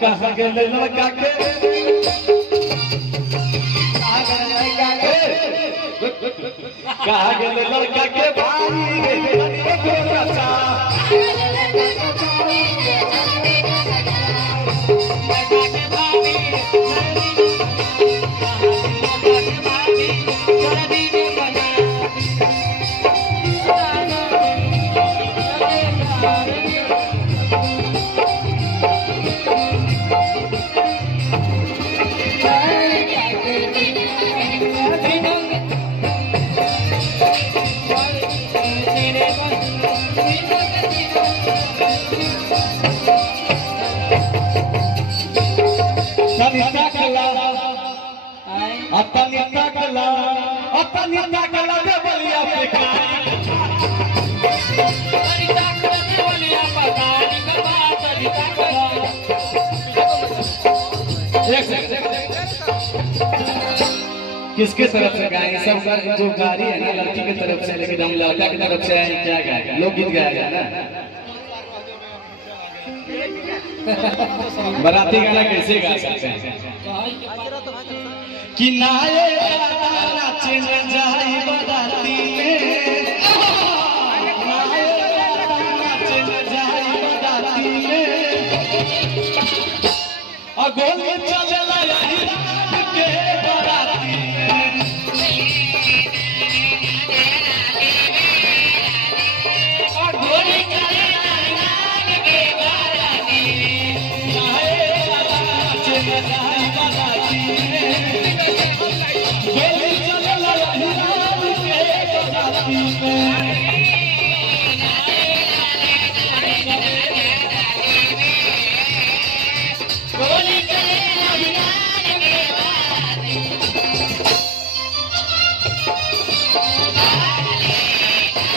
कहाँ गेले लड़का के कहाँ गेले लड़का के भाई गे रचा अतनिता कला दे बलिया पे अतनिता कला दे बलिया पकानी का अतनिता कला एक किसके तरफ से गाएंगे सब जो गा रही है ना लड़की की तरफ से लेकिन हम लड़का की तरफ से क्या गाएंगे लोकगीत गाएगा ना बराती गाना कैसे गा सकते हैं कि नाये नाचे न जाई बराती में नाये नाचे न जाई बराती में अगोली चलला यही रात के बराती में अगोली चलला रात के बराती में नाये नाचे न जाई बराती में